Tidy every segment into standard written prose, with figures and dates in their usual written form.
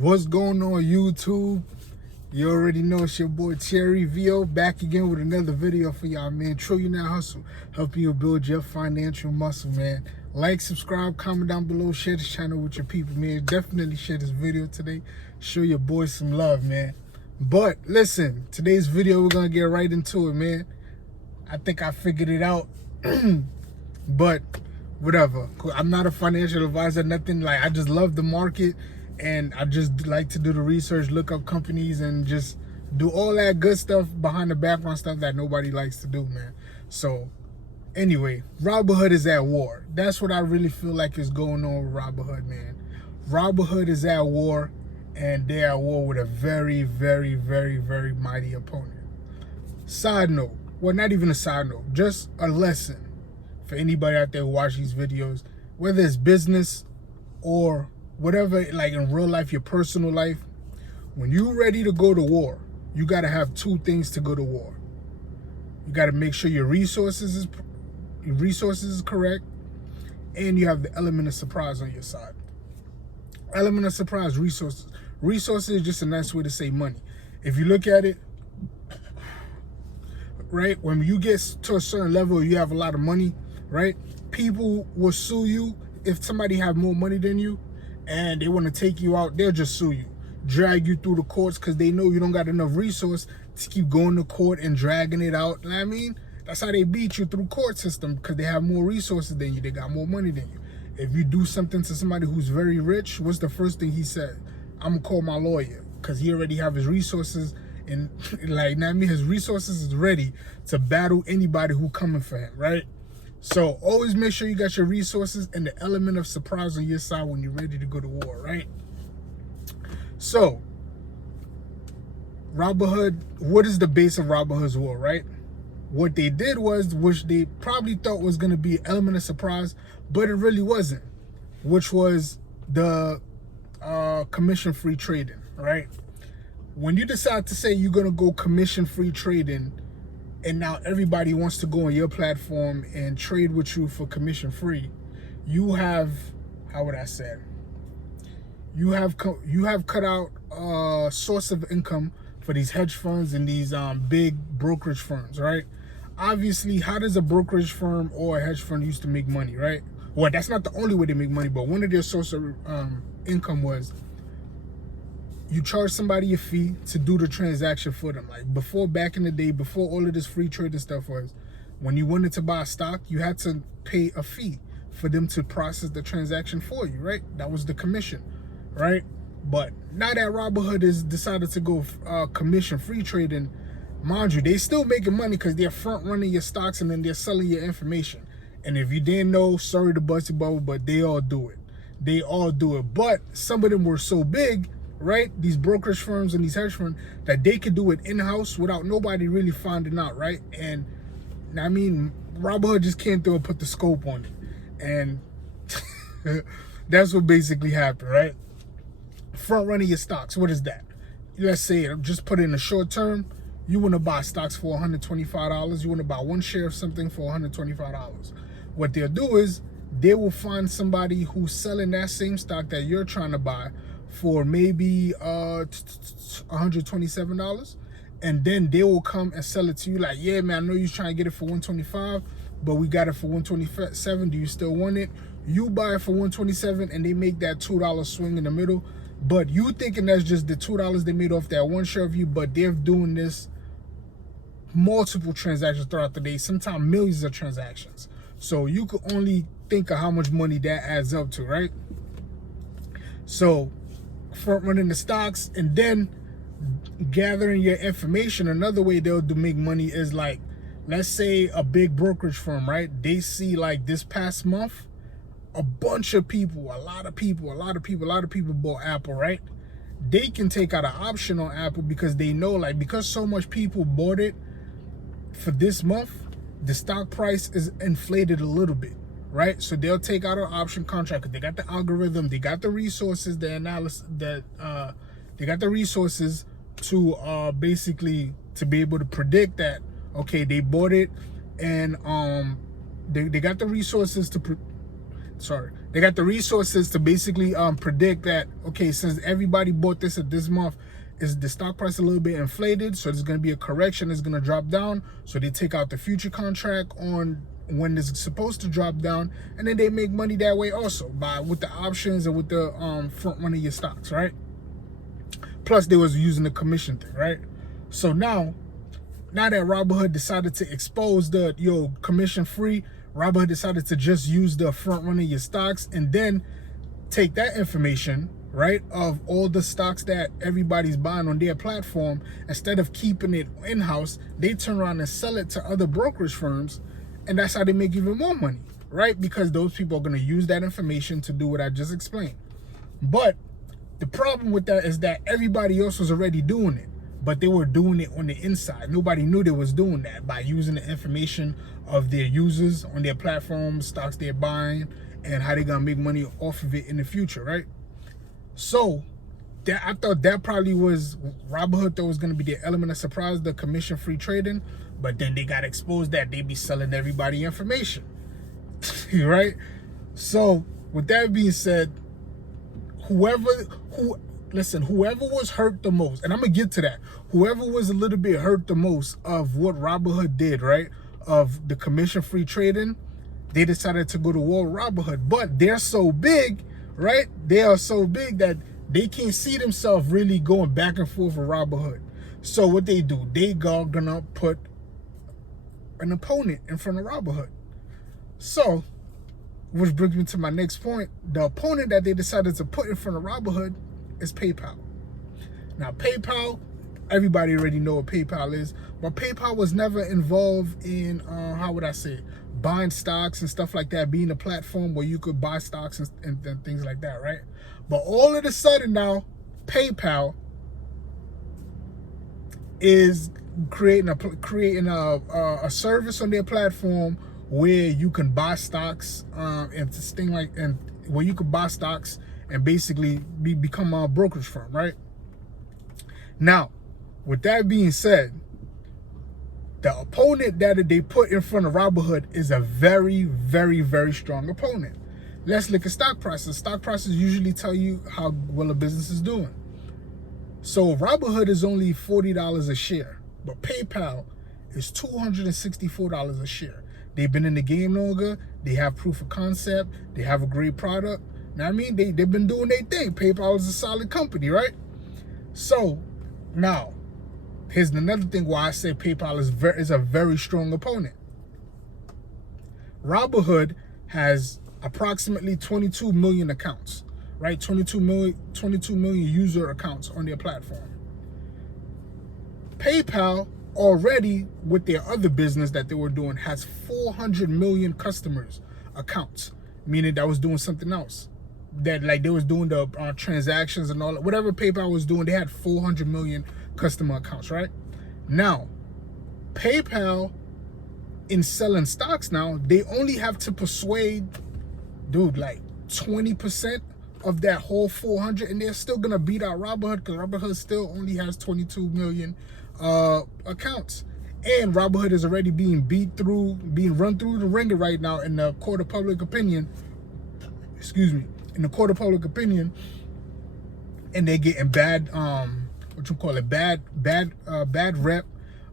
What's going on, YouTube? You already know it's your boy Cherry VO back again with another video for y'all, man. Trillionaire Hustle, helping you build your financial muscle, man. Like, subscribe, comment down below, share this channel with your people, man. Definitely share this video today. Show your boy some love, man. But listen, today's video, we're gonna get right into it, man. I think I figured it out. But whatever. I'm not a financial advisor, nothing. Like, I just love the market. And I just like to do the research, look up companies, and just do all that good stuff behind the background stuff that nobody likes to do, man. So anyway, RobinHood is at war. That's what I really feel like is going on with RobinHood, man. RobinHood is at war, and they're at war with a very, very, very, very mighty opponent. Side note, well, not even a side note, just a lesson for anybody out there who watch these videos, whether it's business or whatever, like in real life, your personal life. When you're ready to go to war, you got to have two things to go to war. You got to make sure your resources is correct, and you have the element of surprise on your side. Element of surprise, resources. Resources is just a nice way to say money. If you look at it, right, when you get to a certain level, you have a lot of money, right? People will sue you if somebody have more money than you, and they want to take you out. They'll just sue you, drag you through the courts, because they know you don't got enough resource to keep going to court and dragging it out. You know what I mean? That's how they beat you through court system, because they have more resources than you. They got more money than you. If you do something to somebody who's very rich, what's the first thing he said? I'm gonna call my lawyer, because he already have his resources, and like, you know what I mean? His resources is ready to battle anybody who coming for him, right? So always make sure you got your resources and the element of surprise on your side when you're ready to go to war, right? So RobinHood, what is the base of RobinHood's war, right? What they did was, which they probably thought was going to be an element of surprise, but it really wasn't, which was the commission-free trading, right? When you decide to say you're going to go commission-free trading, and now everybody wants to go on your platform and trade with you for commission free, you have, how would I say, you have cut out a source of income for these hedge funds and these big brokerage firms, right? Obviously, how does a brokerage firm or a hedge fund used to make money, right? Well, that's not the only way they make money, but one of their source of income was you charge somebody a fee to do the transaction for them. Like before, back in the day, before all of this free trading stuff was, when you wanted to buy a stock, you had to pay a fee for them to process the transaction for you, right? That was the commission, right? But now that RobinHood has decided to go commission free trading, mind you, they still making money because they're front running your stocks and then they're selling your information. And if you didn't know, sorry to bust your bubble, but they all do it. They all do it. But some of them were so big, right, these brokerage firms and these hedge funds, that they could do it in-house without nobody really finding out, right? And I mean, RobinHood just came through and put the scope on it, and that's what basically happened, right? Front running your stocks. What is that? Let's say, just put it in a short term, you want to buy stocks for $125. You want to buy one share of something for $125. What they'll do is they will find somebody who's selling that same stock that you're trying to buy for maybe $127, and then they will come and sell it to you like, yeah, man, I know you're trying to get it for $125, but we got it for $127. Do you still want it? You buy it for $127, and they make that $2 swing in the middle. But you thinking that's just the $2 they made off that one share of you, but they're doing this multiple transactions throughout the day, sometimes millions of transactions. So you could only think of how much money that adds up to, right? So front running the stocks and then gathering your information. Another way they'll make money is, like, let's say a big brokerage firm, right? They see, like, this past month, a bunch of people, a lot of people bought Apple, right? They can take out an option on Apple because they know, like, because so much people bought it for this month, the stock price is inflated a little bit, right? So they'll take out an option contract because they got the algorithm, they got the resources, the analysis, that they got the resources to basically to be able to predict that, okay, they bought it, and they got the resources to They got the resources to basically predict that, okay, since everybody bought this at this month, is the stock price a little bit inflated, so there's going to be a correction, it's going to drop down, so they take out the future contract on when it's supposed to drop down, and then they make money that way also with the options and with the front running your stocks, right? Plus they was using the commission thing, right? So now that Robinhood decided to expose the commission free, Robinhood decided to just use the front running your stocks and then take that information, right, of all the stocks that everybody's buying on their platform. Instead of keeping it in-house, they turn around and sell it to other brokerage firms, and that's how they make even more money, right? Because those people are going to use that information to do what I just explained. But the problem with that is that everybody else was already doing it, but they were doing it on the inside. Nobody knew they was doing that by using the information of their users on their platform, stocks they're buying, and how they're going to make money off of it in the future, right? So I thought that probably was Robinhood thought was going to be the element of surprise, the commission-free trading, but then they got exposed that they be selling everybody information, right? So with that being said, whoever was hurt the most, and I'm going to get to that, whoever was a little bit hurt the most of what Robinhood did, right, of the commission-free trading, they decided to go to war with Robinhood. But they're so big, right? They are so big that they can't see themselves really going back and forth with Robinhood. So what they do, they are gonna put an opponent in front of Robinhood. So, which brings me to my next point. The opponent that they decided to put in front of Robinhood is PayPal. Now, PayPal, everybody already know what PayPal is, but PayPal was never involved in, how would I say it, buying stocks and stuff like that, being a platform where you could buy stocks and things like that, right? But all of a sudden now, PayPal is creating a service on their platform where you can buy stocks and where you can buy stocks and basically become a brokerage firm, right? Now, with that being said, the opponent that they put in front of Robinhood is a very, very, very strong opponent. Let's look at stock prices. Stock prices usually tell you how well a business is doing. So Robinhood is only $40 a share, but PayPal is $264 a share. They've been in the game longer. They have proof of concept. They have a great product. Now, I mean, they've been doing their thing. PayPal is a solid company, right? So now, here's another thing why I say PayPal is a very strong opponent. Robinhood has approximately 22 million accounts, right? 22 million user accounts on their platform. PayPal already, with their other business that they were doing, has 400 million customers accounts, meaning that was doing something else. That like they was doing the transactions and all, whatever PayPal was doing, they had 400 million customer accounts, right? Now, PayPal, in selling stocks now, they only have to persuade, dude, like 20% of that whole 400, and they're still gonna beat out Robinhood because Robinhood still only has 22 million accounts. And Robinhood is already being run through the ringer right now in the court of public opinion. Excuse me, in the court of public opinion, and they're getting bad bad rep,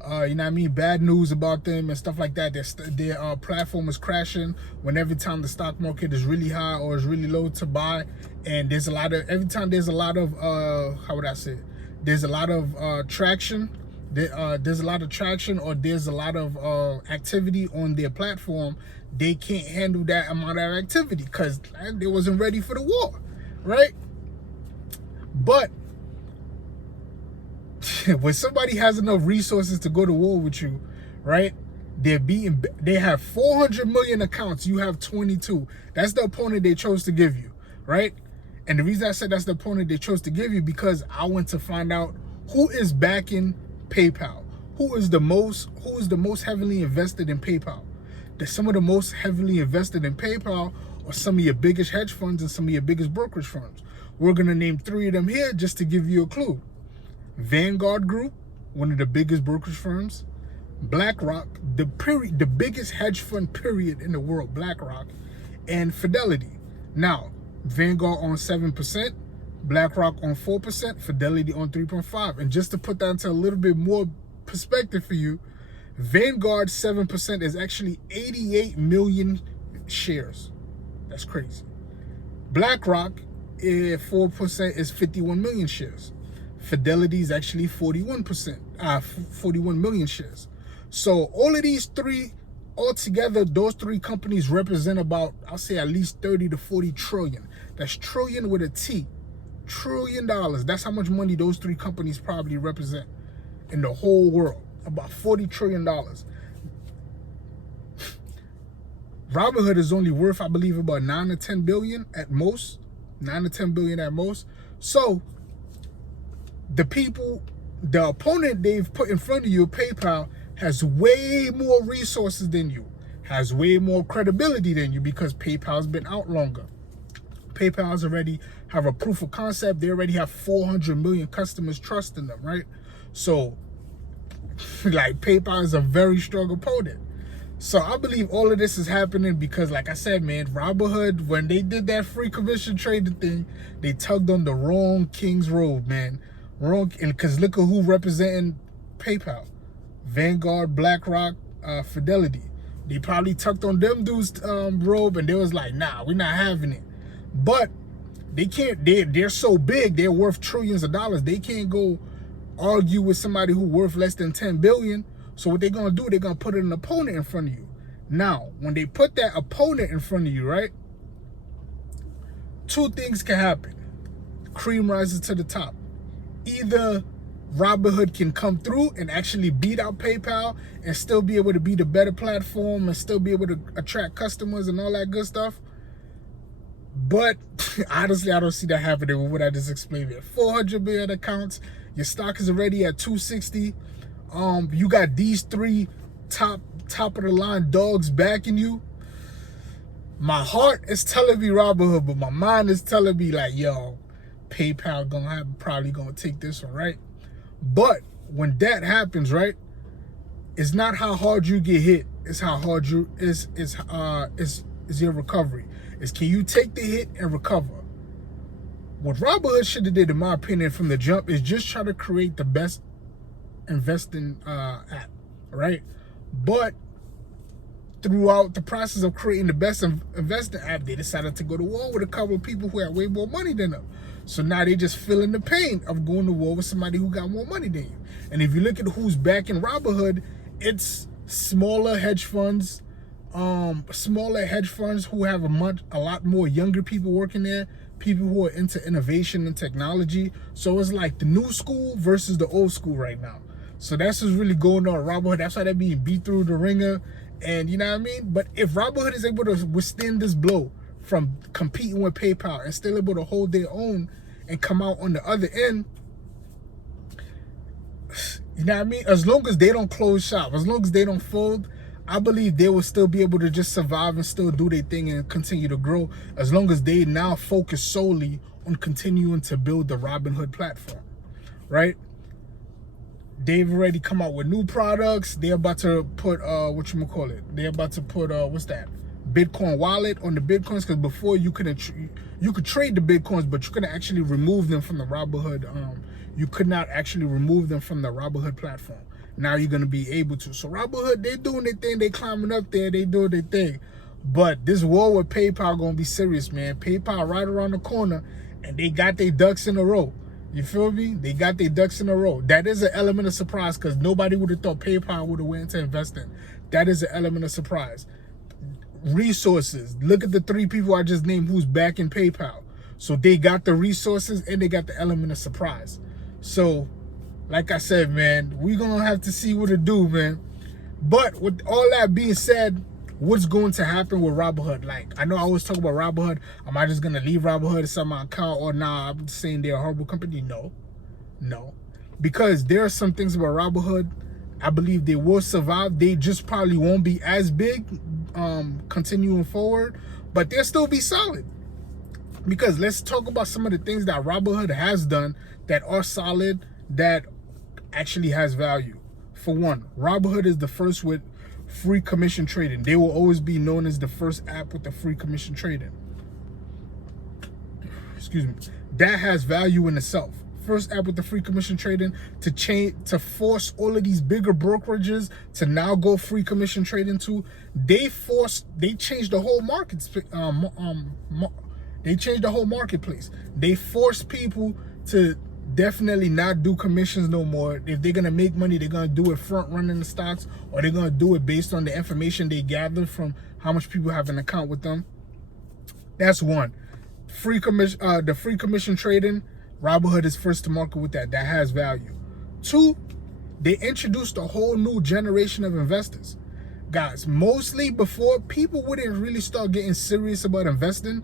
you know what I mean, bad news about them and stuff like that. Their platform is crashing every time the stock market is really high or is really low to buy, and every time there's a lot of how would I say it? There's a lot of traction. There's a lot of traction, or there's a lot of activity on their platform. They can't handle that amount of activity because they wasn't ready for the war, right? But when somebody has enough resources to go to war with you, right? They have 400 million accounts. You have 22. That's the opponent they chose to give you, right? And the reason I said that's the opponent they chose to give you, because I went to find out who is backing PayPal. Who is the most heavily invested in PayPal? Some of the most heavily invested in PayPal are some of your biggest hedge funds and some of your biggest brokerage firms. We're gonna name 3 of them here just to give you a clue. Vanguard Group, one of the biggest brokerage firms. BlackRock, the biggest hedge fund period in the world, BlackRock, and Fidelity. Now, Vanguard on 7%, BlackRock on 4%, Fidelity on 3.5%. And just to put that into a little bit more perspective for you, Vanguard 7% is actually 88 million shares. That's crazy. BlackRock 4% is 51 million shares. Fidelity is actually 41%, 41 million shares. So all of these three altogether, those three companies represent about, I'll say at least 30 to 40 trillion. That's trillion with a T. $1 trillion. That's how much money those three companies probably represent in the whole world. About $40 trillion. Robinhood is only worth, I believe, about 9 to 10 billion at most. 9 to 10 billion at most. So the opponent they've put in front of you, PayPal, has way more resources than you, has way more credibility than you, because PayPal's been out longer. PayPal's already have a proof of concept. They already have 400 million customers trusting them, right? So, like, PayPal is a very strong opponent. So I believe all of this is happening because, like I said, man, Robinhood, when they did that free commission trading thing, they tugged on the wrong king's robe, man. Wrong, and because look at who representing PayPal. Vanguard, BlackRock, Fidelity. They probably tucked on them dudes' robe, and they was like, nah, we're not having it. But they can't, they're so big, they're worth trillions of dollars. They can't go argue with somebody who worth less than 10 billion. So what they're gonna do, they're gonna put an opponent in front of you. Now, when they put that opponent in front of you, right? Two things can happen. Cream rises to the top. Either Robinhood can come through and actually beat out PayPal and still be able to be the better platform and still be able to attract customers and all that good stuff. But honestly, I don't see that happening with what I just explained here. 400 million accounts. Your stock is already at 260. You got these three top of the line dogs backing you. My heart is telling me Robinhood, but my mind is telling me like, yo, PayPal probably gonna take this one, right? But when that happens, right, it's not how hard you get hit, it's how hard is your recovery. It's can you take the hit and recover? What Robinhood should have did, in my opinion, from the jump is just try to create the best investing app, right? But throughout the process of creating the best investing app, they decided to go to war with a couple of people who had way more money than them. So now they just feeling the pain of going to war with somebody who got more money than you. And if you look at who's backing Robinhood, it's smaller hedge funds who have a lot more younger people working there, people who are into innovation and technology. So it's like the new school versus the old school right now. So that's what's really going on at Robinhood. That's why they're being beat through the ringer. And you know what I mean? But if Robinhood is able to withstand this blow from competing with PayPal and still able to hold their own and come out on the other end, you know what I mean? As long as they don't close shop, as long as they don't fold, I believe they will still be able to just survive and still do their thing and continue to grow, as long as they now focus solely on continuing to build the Robinhood platform, right? They've already come out with new products. They're about to put they're about to put Bitcoin wallet on the Bitcoins, because before you could trade the Bitcoins, but you couldn't actually remove them from the Robinhood. You could not actually remove them from the Robinhood platform. Now you're gonna be able to. So Robinhood, they doing their thing. They climbing up there. They doing their thing. But this war with PayPal gonna be serious, man. PayPal right around the corner, and they got their ducks in a row. You feel me? They got their ducks in a row. That is an element of surprise, because nobody would have thought PayPal would have went into investing. That is an element of surprise. Resources. Look at the three people I just named who's backing PayPal. So they got the resources and they got the element of surprise. So, like I said, man, we're going to have to see what to do, man. But with all that being said, what's going to happen with Robinhood? Like, I know I always talk about Robinhood. Am I just going to leave Robinhood and sell my account? Or nah, I'm saying they're a horrible company? No. Because there are some things about Robinhood, I believe they will survive. They just probably won't be as big continuing forward, but they'll still be solid. Because let's talk about some of the things that Robinhood has done that are solid, that actually has value. For one, Robinhood is the first with free commission trading. They will always be known as the first app with the free commission trading. excuse me, that has value in itself. First app with the free commission trading to force all of these bigger brokerages to now go free commission trading too. They changed the whole market. They changed the whole marketplace. They forced people to definitely not do commissions no more. If they're gonna make money, they're gonna do it front running the stocks, or they're gonna do it based on the information they gather from how much people have an account with them. That's one. The free commission trading, Robinhood is first to market with that. That has value. Two, they introduced a whole new generation of investors. Guys, mostly before, people wouldn't really start getting serious about investing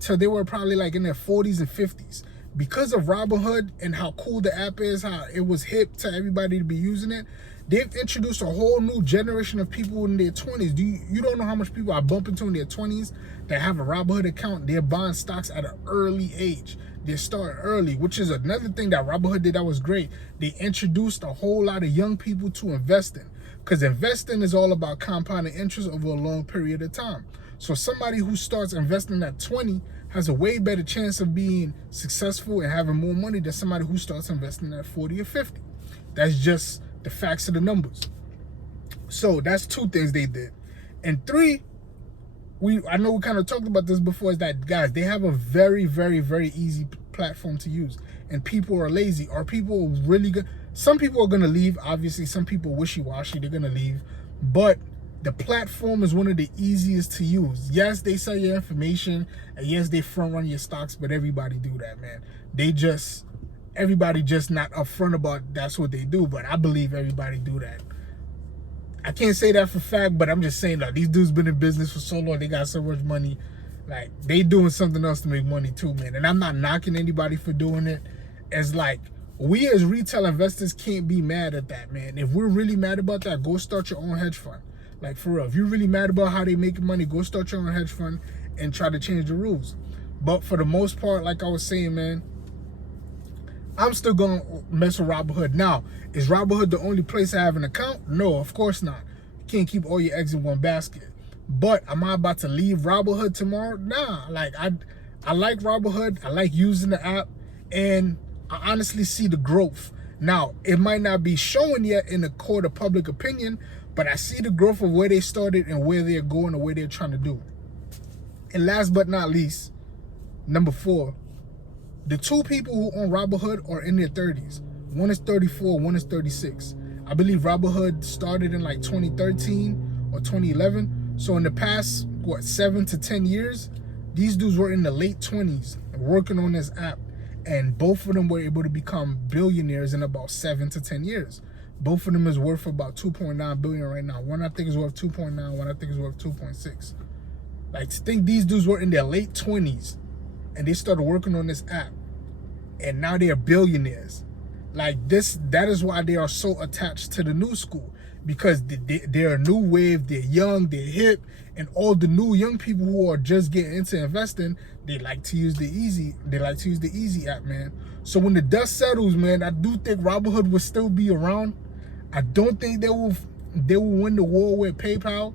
till they were probably like in their 40s and 50s. Because of Robinhood and how cool the app is, how it was hip to everybody to be using it, they've introduced a whole new generation of people in their 20s. You don't know how much people I bump into in their 20s that have a Robinhood account. They're buying stocks at an early age. They start early, which is another thing that Robinhood did that was great. They introduced a whole lot of young people to investing, because investing is all about compounding interest over a long period of time. So somebody who starts investing at 20 has a way better chance of being successful and having more money than somebody who starts investing at 40 or 50. That's just the facts of the numbers. So that's two things they did. And three, I know we kind of talked about this before, is that, guys, they have a very, very, very easy platform to use. And people are lazy. Are people really good? Some people are going to leave. Obviously, some people wishy-washy. They're going to leave. But the platform is one of the easiest to use. Yes, they sell your information. And yes, they front run your stocks. But everybody do that, man. Everybody just not upfront about that's what they do. But I believe everybody do that. I can't say that for fact, but I'm just saying that these dudes been in business for so long, they got so much money, like they doing something else to make money too, man. And I'm not knocking anybody for doing it. It's like, we as retail investors can't be mad at that, man. If we're really mad about that, go start your own hedge fund. Like, for real, if you're really mad about how they make money, go start your own hedge fund and try to change the rules. But for the most part, like I was saying, man, I'm still going to mess with Robinhood. Now, is Robinhood the only place I have an account? No, of course not. You can't keep all your eggs in one basket. But am I about to leave Robinhood tomorrow? Nah. Like, I like Robinhood. I like using the app. And I honestly see the growth. Now, it might not be showing yet in the court of public opinion, but I see the growth of where they started and where they're going and where they're trying to do. And last but not least, number 4, the two people who own Robinhood are in their 30s. One is 34, one is 36. I believe Robinhood started in like 2013 or 2011. So in the past, 7 to 10 years, these dudes were in the late 20s working on this app. And both of them were able to become billionaires in about 7 to 10 years. Both of them is worth about 2.9 billion right now. One I think is worth 2.9, one I think is worth 2.6. Like, think these dudes were in their late 20s and they started working on this app, and now they are billionaires. Like, that is why they are so attached to the new school, because they're a new wave, they're young, they're hip, and all the new young people who are just getting into investing, they like to use the easy app, man. So when the dust settles, man, I do think Robinhood will still be around. I don't think they will win the war with PayPal.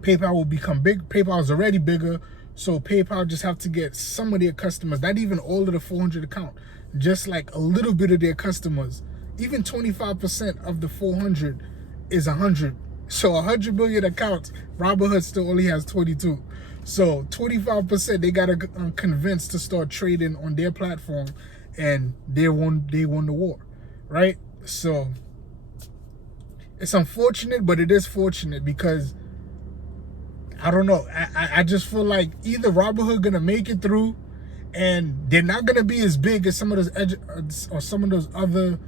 PayPal will become big. PayPal is already bigger. So PayPal just have to get some of their customers, not even all of the 400 account, just like a little bit of their customers. Even 25% of the 400 is 100. So 100 million accounts, Robinhood still only has 22. So 25% they gotta convince to start trading on their platform, and they won the war, right? So it's unfortunate, but it is fortunate, because I don't know. I just feel like either Robinhood gonna make it through, and they're not gonna be as big as some of those other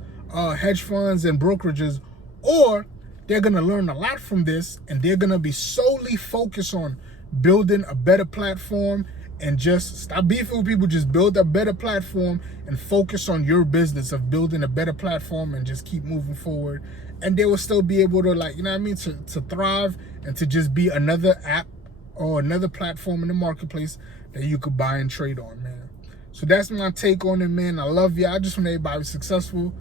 hedge funds and brokerages, or they're gonna learn a lot from this, and they're gonna be solely focused on building a better platform, and just stop beefing with people. Just build a better platform and focus on your business of building a better platform, and just keep moving forward. And they will still be able to, like, you know what I mean, to thrive, and to just be another app or another platform in the marketplace that you could buy and trade on, man. So that's my take on it, man. I love you. I just want everybody to be successful.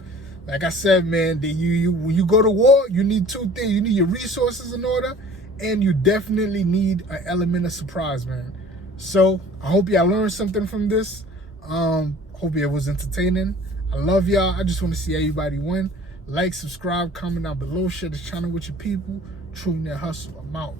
Like I said, man, when you go to war, you need two things. You need your resources in order, and you definitely need an element of surprise, man. So I hope y'all learned something from this. Hope it was entertaining. I love y'all. I just want to see everybody win. Like, subscribe, comment down below, share this channel with your people. True Net Hustle. I'm out.